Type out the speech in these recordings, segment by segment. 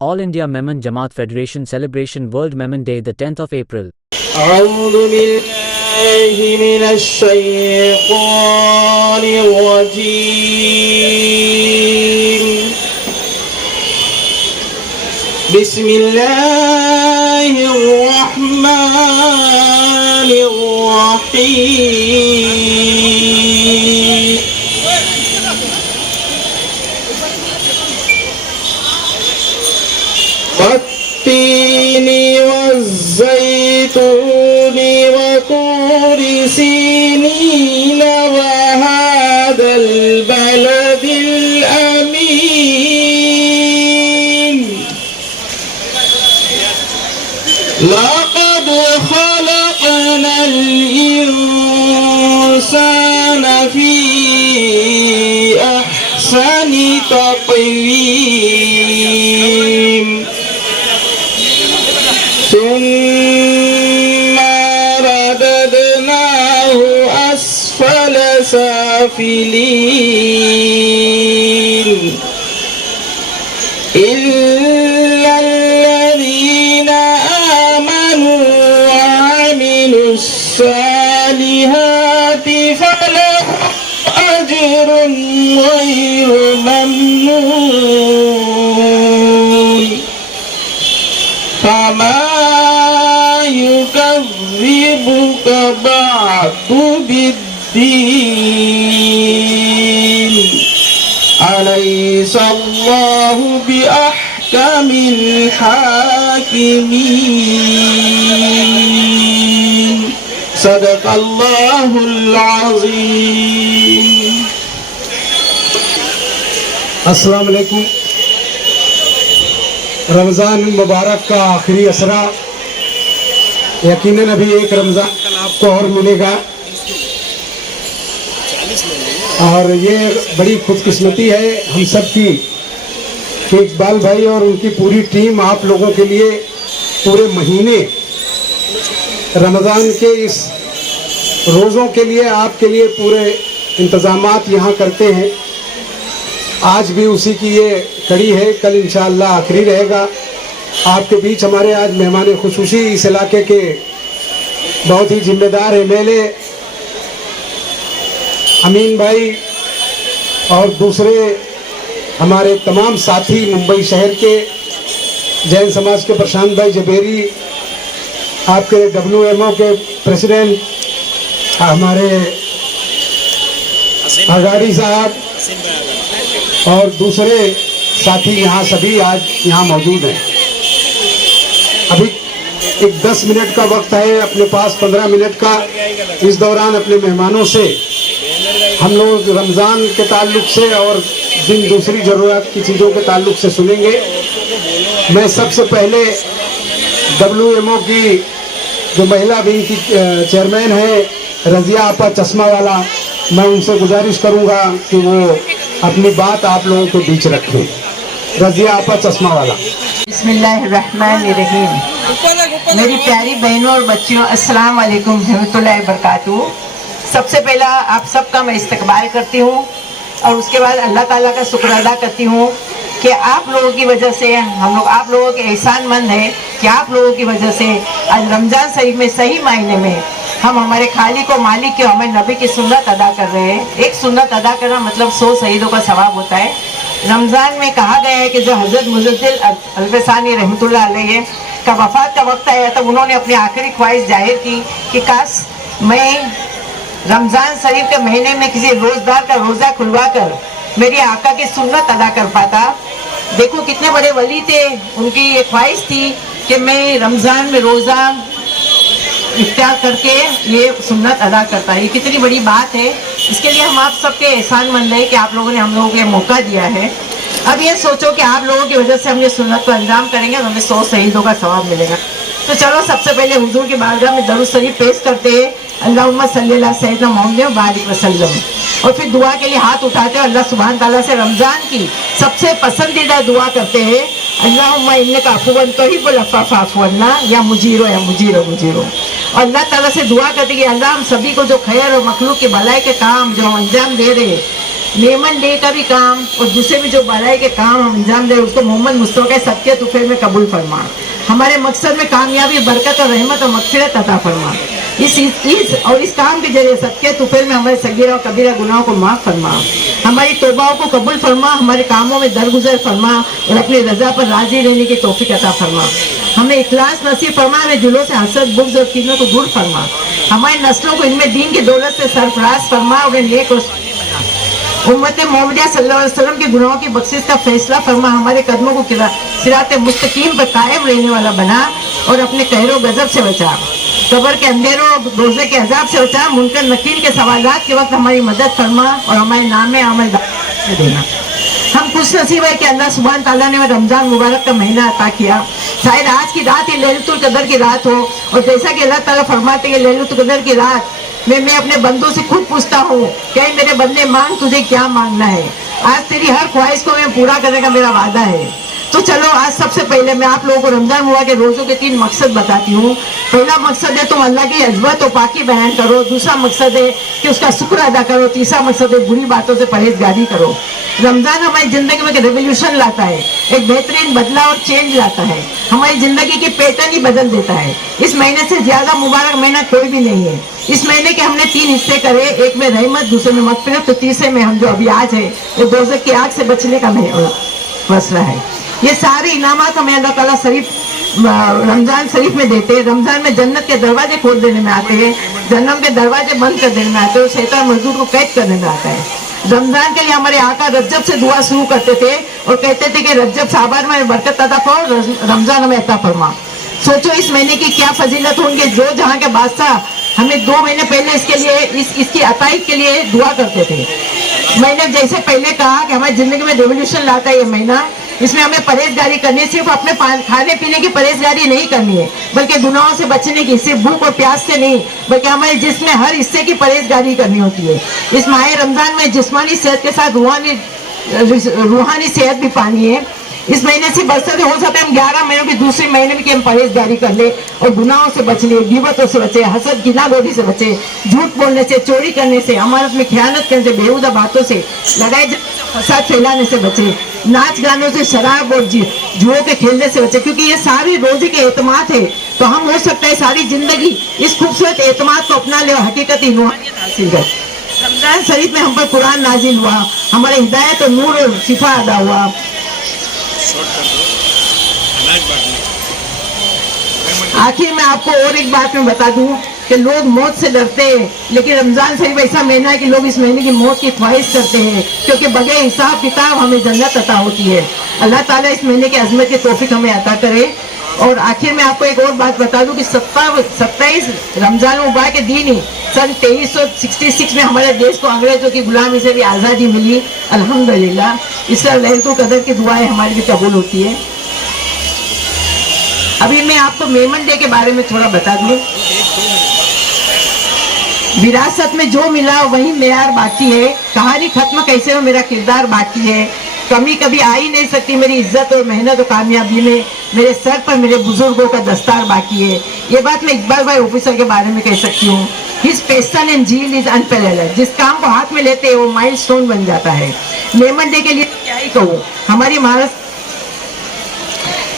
All India Memon Jamaat Federation celebration World Memon Day the 10th of April. أعوذ بالله من الشيطان الرجيم. بسم الله الرحمن الرحيم. والتين والزيتون وطور سينين وهذا البلد الأمين. لقد خلقنا الإنسان في أحسن تقويم ثم رددناه أسفل سافلين إلا الذين آمنوا وعملوا الصالحات فلهم أجر غير ممنون. فما يكذبك بعد بالدين أليس الله بأحكم الحاكمين. صدق الله العظيم. السلام علیکم. رمضان مبارک کا آخری اسرا یقیناً ابھی ایک رمضان کل آپ کو اور ملے گا، اور یہ بڑی خوش قسمتی ہے ہم سب کی کہ اقبال بھائی اور ان کی پوری ٹیم آپ لوگوں کے لیے پورے مہینے رمضان کے اس روزوں کے لیے آپ کے لیے پورے انتظامات یہاں کرتے ہیں. آج بھی اسی کی یہ کڑی ہے، کل انشاءاللہ آخری رہے گا. آپ کے بیچ ہمارے آج مہمان خصوصی اس علاقے کے بہت ہی ذمہ دار ایم ایل اے امین بھائی اور دوسرے ہمارے تمام ساتھی ممبئی شہر کے جین سماج کے پرشانت بھائی جبیری، آپ کے WMO کے پریزیڈنٹ ہمارے اگاڑی صاحب اور دوسرے ساتھی یہاں سبھی آج یہاں موجود ہیں. ابھی ایک 10 منٹ کا وقت ہے اپنے پاس، 15 منٹ کا. اس دوران اپنے مہمانوں سے ہم لوگ رمضان کے تعلق سے اور جن دوسری ضرورت کی چیزوں کے تعلق سے سنیں گے. میں سب سے پہلے WMO کی جو مہیلا ونگ کی چیئرمین ہے رضیہ آپا چشمہ والا، میں ان سے گزارش کروں گا کہ وہ اپنی بات آپ لوگوں کے بیچ رکھیں. رضیہ آپا چشمہ والا. بسم اللہ الرحمن الرحیم. میری پیاری بہنوں اور بچیوں، السلام علیکم ورحمۃ اللہ وبرکاتہ. سب سے پہلا آپ سب کا میں استقبال کرتی ہوں اور اس کے بعد اللہ تعالیٰ کا شکر ادا کرتی ہوں کہ آپ لوگوں کی وجہ سے ہم لوگ آپ لوگوں کے احسان مند ہیں کہ آپ لوگوں کی وجہ سے آج رمضان شریف میں صحیح معنی میں ہم ہمارے خالق و مالک کے ہمارے نبی کی سنت ادا کر رہے ہیں. ایک سنت ادا کرنا مطلب 100 شہیدوں کا ثواب ہوتا ہے. رمضان میں کہا گیا ہے کہ جو حضرت مجدد الفسانی رحمۃ اللہ علیہ کا وفات کا وقت آیا تب انہوں نے اپنی آخری خواہش ظاہر کی کہ کاش میں رمضان شریف کے مہینے میں کسی روزدار کا روزہ کھلوا کر میری آقا کی سنت ادا کر پاتا. دیکھو کتنے بڑے ولی تھے، ان کی یہ خواہش تھی کہ میں رمضان میں روزہ اختیار کر کے یہ سنت ادا کرتا ہے. یہ کتنی بڑی بات ہے. اس کے لیے ہم آپ سب کے احسان مند ہیں کہ آپ لوگوں نے ہم لوگوں کو یہ موقع دیا ہے. اب یہ سوچو کہ آپ لوگوں کی وجہ سے ہم یہ سنت کو انجام کریں گے اور ہمیں 100 شہیدوں کا ثواب ملے گا. تو چلو سب سے پہلے حضور کی بارگاہ میں درود شریف پیش کرتے ہیں، اللہم صلی اللہ سیدنا محمد وبارک وسلم، اور پھر دعا کے لیے ہاتھ اٹھاتے ہیں. اللہ سبحانہ تعالیٰ سے رمضان کی سب سے پسندیدہ دعا کرتے ہیں، اللہم انک عفو تحب العفو فاعف عنا یا مجیرو مجیرو. اور اللہ تعالیٰ سے دعا کرتے کہ اللہ ہم سبھی کو جو خیر اور مخلوق کی بھلائی کے کام جو ہم انجام دے رہے ہیں मेमन डे का भी काम और दूसरे भी जो भलाई के काम हम अंजाम दे उसको मोहम्मद मुस्तफा के सदके तुफे में कबूल फरमा। हमारे मकसद में कामयाबी, बरकत और रहमत और मगफिरत अता फरमा। इस काम के जरिए सदके तुफे में हमारे सगीरा और कबीरा गुनाहों को माफ फरमा। हमारी तौबाओं को कबूल फरमा, हमारे कामों में दरगुजर फरमा और अपनी रजा पर राजी रहने की तौफीक अता फरमा। हमें इखलास नसीब फरमा, हमें दिलों से हसद, बुग़्ज़ और कीनों को दूर फरमा। हमारी नस्लों को इनमें दीन की दौलत से सरफराज फरमा और नेक और उम्मत मोहम्मदिया सल्लल्लाहु अलैहि वसल्लम के गुनाहों की बख्शिश का फैसला फरमा। हमारे कदमों को सिराते मुस्तकीम पर कायम रहने वाला बना और अपने कहरो गजब से बचा। कब्र के अंधेरों और रोजे के अजाब से बचा। मुनकर नकीर के सवालात के वक्त हमारी मदद फरमा और हमारे नामे अमल देना। हम खुश नसीब है कि अल्लाह सुब्हान ताला ने रमजान मुबारक का महीना अता किया। शायद आज की रात ही लैलतुल कदर की रात हो, और जैसा कि अल्लाह ताला फरमाते हैं लैलतुल कदर की रात मैं अपने बंदों से खुद पूछता हूँ कि मेरे बंदे मांग, तुझे क्या मांगना है। आज तेरी हर ख्वाहिश को मैं पूरा करने का मेरा वादा है। तो चलो आज सबसे पहले मैं आप लोगों को रमजान मुबारक के रोजों के 3 मकसद बताती हूँ। पहला मकसद है तुम अल्लाह की अज़मत और पाकी बयान करो। दूसरा मकसद है कि उसका शुक्र अदा करो। तीसरा मकसद है बुरी बातों से परहेजगारी करो। रमजान हमारी जिंदगी में एक रेवोल्यूशन लाता है, एक बेहतरीन बदलाव और चेंज लाता है। हमारी जिंदगी की पैटर्न ही बदल देता है। इस महीने से ज्यादा मुबारक महीना कोई भी नहीं है। इस महीने के हमने 3 हिस्से करे, एक में रहमत, दूसरे में मगफिरत, तो तीसरे में हम जो अभी आज है वो दोज़ख की आग से बचने का मसला है। ये सारे इनामात हमें अल्लाह ताला शरीफ रमजान शरीफ में देते हैं। रमजान में जन्नत के दरवाजे खोल देने में आते हैं, जन्नत के दरवाजे बंद कर देने में आते हैं, शैतान मजदूर को कैद करने में आता है। रमजान के लिए हमारे आका रज्जब से दुआ शुरू करते थे और कहते थे कि रज्जब साबान में बरकत अता फरमा, रमजान हमें अता फरमा। सोचो इस महीने की क्या फजीलत होंगे। जो जहाँ के बादशाह हमें 2 महीने पहले इसके लिए इसकी अताईत के लिए दुआ करते थे। मैंने जैसे पहले कहा कि हमारी जिंदगी में रेवोल्यूशन लाता है ये महीना। इसमें हमें परहेजगारी करनी है, सिर्फ अपने खाने पीने की परहेजगारी नहीं करनी है, बल्कि गुनाहों से बचने की, सिर्फ भूख और प्यास से नहीं, बल्कि हमारे जिस्म में हर हिस्से की परहेजगारी करनी होती है। इस माह रमजान में जिस्मानी सेहत के साथ रूहानी सेहत भी पानी है। इस महीने से बरसत हो सकता है हम 11 महीनों के दूसरे महीने में कि हम परहेजगारी कर ले और गुनाहों से बच ले, गिबतों से बचे, हसद गिलागोरी से बचे, झूठ बोलने से, चोरी करने से, अमानत में खयानत करने से, बेहुदा बातों से, लड़ाई फसाद फैलाने से बचे, नाच गानों से, शराब और जुओं के खेलने से बचे, क्योंकि ये सारे रोजे के एतमाद है। तो हम हो सकता है सारी जिंदगी इस खूबसूरत एतमाद को अपना ले और हकीकती रूहानियत हासिल कर। रमजान शरीफ में हम पर कुरान नाजिल हुआ, हमारे हिदायत और नूर और शिफा अदा हुआ। आखिर में आपको और एक बात मैं बता दूं कि लोग मौत से डरते हैं, लेकिन रमजान शरीफ ऐसा महीना है कि लोग इस महीने की मौत की ख्वाहिश करते हैं, क्योंकि बगैर हिसाब किताब हमें जन्नत अता होती है। अल्लाह ताला इस महीने की अजमत की तौफीक हमें अता करे। और आखिर में आपको एक और बात बता दूं कि 27 रमजान मुबारक के दिन ही सन 2366 में हमारे देश को अंग्रेजों की गुलामी से भी आज़ादी मिली, अल्हम्दुलिल्लाह। इससे लैलतुल कदर की दुआएं हमारी भी कबूल होती है। अभी मैं आपको मेमन डे के बारे में थोड़ा बता दूं। विरासत में जो मिला वही मेयार बाकी है, कहानी खत्म कैसे हो मेरा किरदार बाकी है, कमी कभी आ ही नहीं सकती मेरी इज्जत और मेहनत और कामयाबी में, मेरे सर पर मेरे बुजुर्गों का दस्तार बाकी है। ये बात मैं इकबाल भाई ऑफिसर के बारे में कह सकती हूँ। His passion and zeal is unparalleled. जिस काम को हाथ में लेते हैं वो माइलस्टोन बन जाता है। मेमन डे के लिए क्या ही कहूँ, हमारी महाराष्ट्र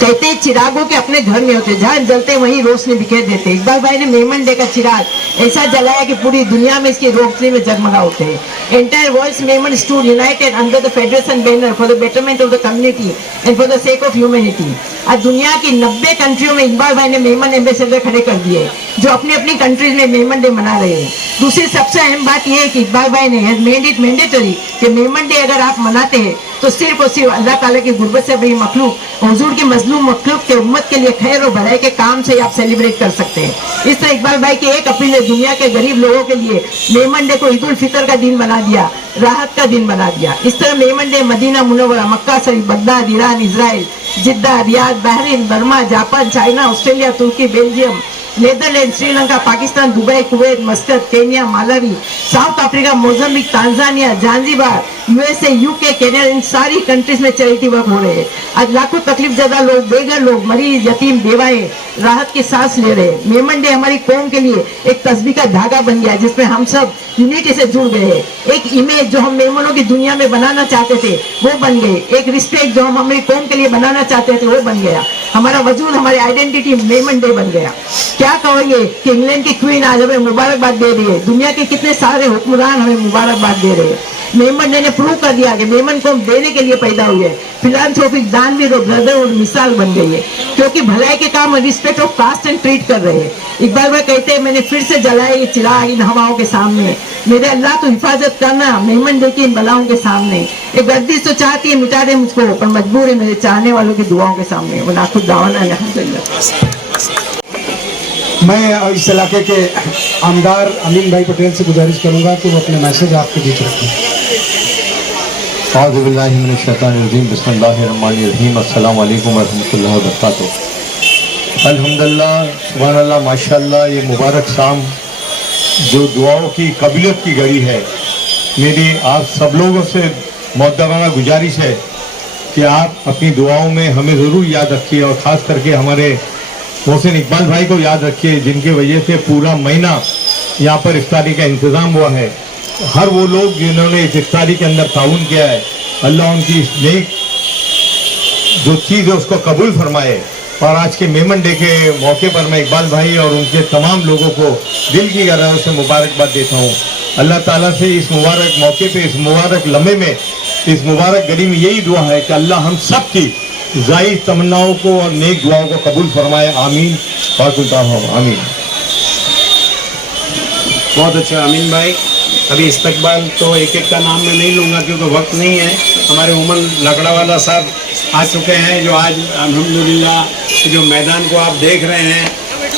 कहते हैं चिरागों के अपने घर में होते, जहाँ जलते वहीं रोशनी बिखेर देते। इकबाल भाई ने मेमन डे का चिराग ऐसा जलाया कि पूरी दुनिया में इसकी रोशनी में जगमगा उठे। Entire world's Memon stood united under the federation banner for the betterment of the community and for the sake of humanity. आज दुनिया की 90 कंट्रियों में इकबाल भाई ने मेमन एम्बेसडर खड़े कर दिए, जो अपनी अपनी कंट्रीज में मेमन डे मना रहे हैं। दूसरी सबसे अहम बात यह है कि इकबाल भाई ने मेड इट मैंडेटरी कि मेमन डे अगर आप मनाते हैं तो सिर्फ और सिर्फ अल्लाह ताला की गुर्बत से बड़ी मखलूक, हुजूर की मजलूम मखलूक के उम्मत के लिए खैर और भलाई के काम से आप सेलिब्रेट कर सकते हैं। इस तरह इकबाल भाई की एक अपील है, दुनिया के गरीब लोगों के लिए मेमन डे को ईद उल फितर का दिन बना दिया, राहत का दिन बना दिया। इस तरह मेमन डे Medina Munawwara, Mecca Sharif, Baghdad, Iran, Israel, Jeddah, Riyadh, Bahrain, Burma, Japan, China, Australia, Turkey, Belgium, Netherland, Sri Lanka, Pakistan, Dubai, Kuwait, Muscat, Kenya, Malawi, South Africa, Mozambique, Tanzania, Zanzibar, USA, UK, Canada, इन सारी कंट्रीज में charity work हो रहे हैं। आज लाखों तकलीफ ज़्यादा लोग, बेघर लोग, मरीज, यतीम, बेवाएं राहत की सांस ले रहे हैं। मेमन डे हमारी कौम के लिए एक तस्बीह का धागा बन गया है, जिसमें हम सब यूनिटी से जुड़ गए हैं। एक इमेज जो हम मेमनों की दुनिया में बनाना चाहते थे वो बन गई, एक रिस्पेक्ट जो हम हमारी कौम के लिए बनाना चाहते थे वो बन गया। हमारा वजूद, हमारी आइडेंटिटी मेमन डे बन गया। क्या कहेंगे कि इंग्लैंड की क्वीन आज हमें मुबारकबाद दे रही है, दुनिया के कितने सारे हुक्मरान हमें मुबारकबाद दे रहे हैं। मेमन डे ने प्रूव कर दिया कि मेमन को हम देने के लिए पैदा हुए हैं। फिलांथ्रोपिक, दानवीर और ब्रदर और मिसाल बन गई है, क्योंकि भलाई के काम respect of caste and treat कर रहे हैं। इकबाल भाई कहते हैं, मैंने फिर से जलाए ये चिराग इन हवाओं के सामने, मेरे अल्लाह तो हिफाजत करना मेमन डे की इन बलाओं के सामने। एक गर्दिश तो चाहती है मिटा दे मुझको, पर मजबूर है मेरे चाहने वालों की दुआओं के सामने। वो नाखुद दावाना अल्हम्दुलिल्लाह। मैं इस इलाके के आमदार अमीन भाई पटेल से गुजारिश करूंगा कि वो अपने मैसेज आपके बीच रखें। औज़ु बिल्लाहि मिनश शैतानिर रजीम, बिस्मिल्लाहिर रहमानिर रहीम, अस्सलामु अलैकुम व रहमतुल्लाहि व बरकातुहू। अल्हम्दुलिल्लाह, सुभान अल्लाह, माशाअल्लाह, ये मुबारक शाम जो दुआओं की कबूलियत की घड़ी है, मेरी आप सब लोगों से मुअद्दबाना गुजारिश है कि आप अपनी दुआओं में हमें ज़रूर याद रखिए, और ख़ास करके हमारे मोहसिन इकबाल भाई को याद रखिए, जिनकी वजह से पूरा महीना यहाँ पर इफ्तारी का इंतज़ाम हुआ है। हर वो लोग जिन्होंने इस इफ्तारी के अंदर ताउन किया है, अल्लाह उनकी इस नेक जो चीज़ है उसको कबूल फरमाए। और आज के मेमन डे के मौके पर मैं इकबाल भाई और उनके तमाम लोगों को दिल की गहराइयों से मुबारकबाद देता हूँ। अल्लाह ताला से इस मुबारक मौके पे, इस मुबारक लम्हे में, इस मुबारक घड़ी में यही दुआ है कि अल्लाह हम सब की ज़ाहिर तमन्नाओं को और नेक दुआओं को कबूल फरमाए। आमीन। आमीन। बहुत अच्छा अमीन भाई। अभी इस्तकबाल तो एक एक का नाम मैं नहीं लूँगा क्योंकि वक्त नहीं है। हमारे उमर लकड़ावाला साहब आ चुके हैं, जो आज अल्हम्दुलिल्लाह जो मैदान को आप देख रहे हैं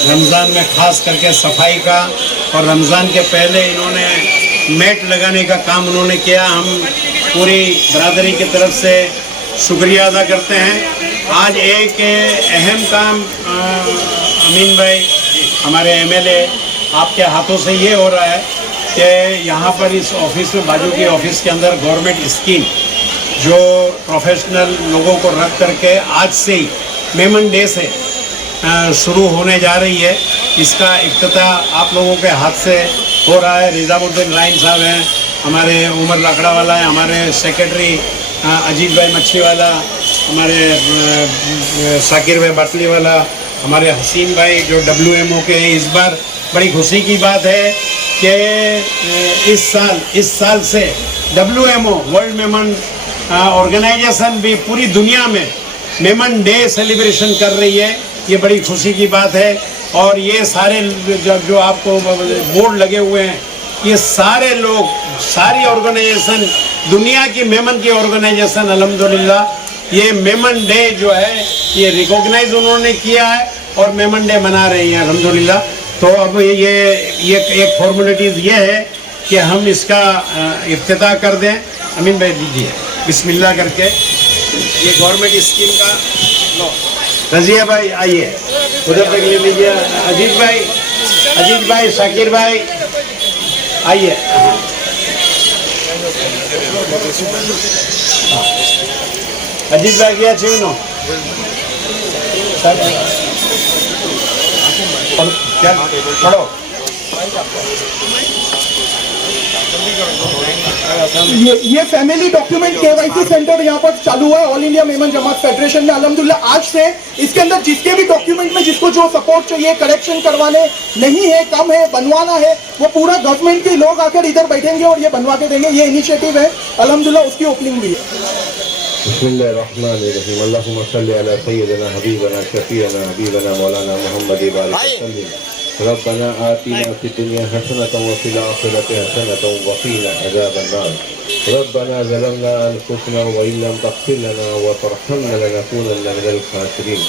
रमज़ान में ख़ास करके सफाई का, और रमज़ान के पहले इन्होंने मैट लगाने का काम उन्होंने किया। हम पूरी बरादरी की तरफ से शुक्रिया अदा करते हैं। आज एक अहम काम अमीन भाई, हमारे MLA आपके हाथों से ये हो रहा है कि यहाँ पर इस ऑफिस में, बाजू की ऑफिस के अंदर गवर्नमेंट स्कीम जो प्रोफेशनल लोगों को रख करके आज से ही मेमन डे से शुरू होने जा रही है। इसका इफ्तिताह आप लोगों के हाथ से हो रहा है। निज़ामुद्दीन राइन साहब हैं, हमारे उमर लाकड़ा वाला है, हमारे सेक्रेटरी अजीत भाई मच्छी वाला, हमारे साकिर भाई बाटली वाला, हमारे हसीन भाई जो WMO के हैं। इस बार बड़ी खुशी की बात है कि इस साल से WMO वर्ल्ड मेमन ऑर्गेनाइजेशन भी पूरी दुनिया में मेमन डे सेलिब्रेशन कर रही है। ये बड़ी खुशी की बात है। और ये सारे जो आपको बोर्ड लगे हुए हैं, ये सारे लोग, सारी ऑर्गेनाइजेशन, दुनिया की मेमन की ऑर्गेनाइजेशन अल्हम्दुलिल्लाह ये मेमन डे जो है ये रिकॉग्नाइज उन्होंने किया है और मेमन डे मना रही हैं अल्हम्दुलिल्लाह। तो अब ये एक फॉर्मेलिटीज़ ये है कि हम इसका इफ्तिताह कर दें। अमीन भाई दीजिए बिस्मिल्लाह करके ये गवर्नमेंट स्कीम का लो। रजिया भाई आइए उधर तक ले लीजिए। अजीत भाई, शाकिर भाई आइए। अजीत भाई क्या चाहिए नो क्या पढ़ो। ये फैमिली डॉक्यूमेंट KYC सेंटर यहाँ पर चालू हुआ है ऑल इंडिया मेमन जमात फेडरेशन में अल्हम्दुलिल्लाह आज से। इसके अंदर जिसके भी डॉक्यूमेंट में जिसको जो सपोर्ट चाहिए, करेक्शन करवाने नहीं है, कम है, बनवाना है, वो पूरा गवर्नमेंट के लोग आकर इधर बैठेंगे और ये बनवा के देंगे। ये इनिशिएटिव है अल्हम्दुलिल्लाह, उसकी ओपनिंग भी है। बिस्मिल्लाहिर्रहमानिर्रहीम। अल्लाहुम्मा सल्लि अला सय्यिदिना हबीबना शफीअना हबीबना मौलाना मुहम्मद बारिक वसल्लिम। रब्बना आतिना फिद दुनिया हसनतन व फिल आखिरति हसनतन व क़ीना अज़ाबन्नार। रब्बना ज़लमना अनफुसना व इन लम तग़फिर लना व तरहमना लनकूनन्ना मिनल ख़ासिरीन।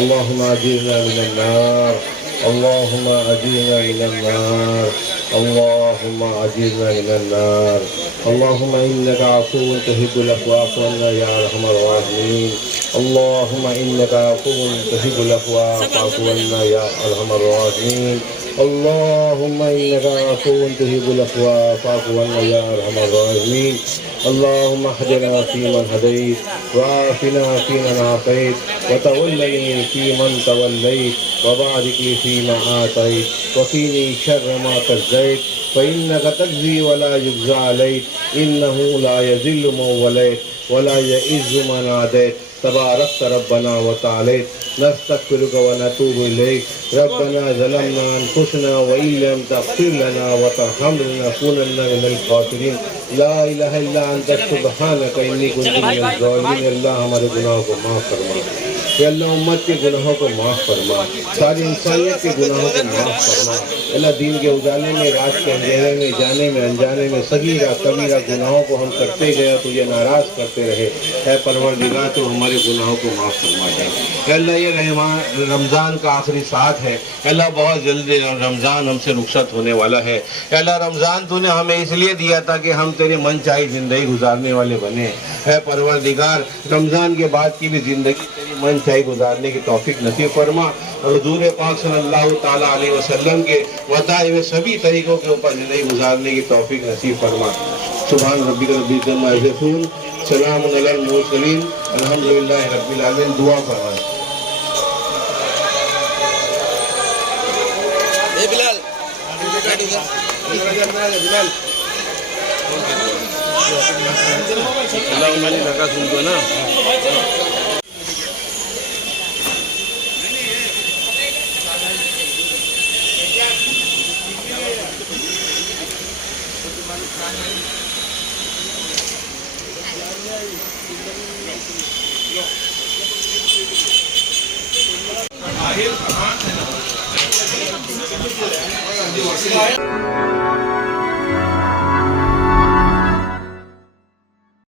अल्लाहुम्मा अजिरना मिनन नार, अल्लाहुम्मा अजिरना मिनन नार, अल्लाहुम्मा अजिरना मिनन नार। अल्लाहुम्मा इन्नका अफ़ुव्वुन तुहिब्बुल अफ़्वा फ़अफ़ु अन्ना या अरहमर राहिमीन। اللهم إنك عفو تحب العفو فاعف عنا يا أرحم الراحمين اللهم إنك عفو تحب العفو فاعف عنا يا أرحم الراحمين اللهم اهدنا فيمن هديت وعافنا فيمن عافيت وتولني فيمن توليت وبارك لي فيما آتيت وقني شر ما قضيت فإنك تقضي ولا يقضى عليك إنه لا يذل من وليت ولا يعز من عاديت تباركت ربنا وتعاليت نستغفرك ونتوب إليك ربنا ظلمنا أنفسنا وإن لم تغفر لنا وترحمنا لنكونن من الخاسرين لا الہ الا انت سبحانک انی کنت من الظالمین اللہ ہمارے گناہوں کو معاف فرما کہ اللہ امت کے گناہوں کو معاف فرما ساری انسانیت کے گناہوں کو معاف فرما اللہ دین کے اجالے میں رات کے اندھیرے میں جانے میں انجانے میں صغیرہ کبیرہ گناہوں کو ہم کرتے گئے تو یہ ناراض کرتے رہے اے پروردگار تو ہمارے گناہوں کو معاف فرما دے کہ اللہ یہ رمضان کا آخری ساتھ ہے اللہ بہت جلدی رمضان ہم سے رخصت ہونے والا ہے اللہ رمضان تو نے ہمیں اس لیے دیا تھا کہ ہم تیرے من چاہی زندگی گزارنے والے بنے اے پروردگار رمضان کے بعد کی بھی زندگی تیری من چاہی گزارنے کی توفیق نصیب فرما اور حضور پاک صلی اللہ تعالیٰ علیہ وسلم کے بتائے ہوئے سبھی طریقوں کے اوپر زندگی گزارنے کی توفیق نصیب فرما سبحان ربک رب العزت عما یصفون سلام علی المرسلین الحمدللہ رب العالمین دعا فرمائیں اللہ علی لگا سن کو نا آخر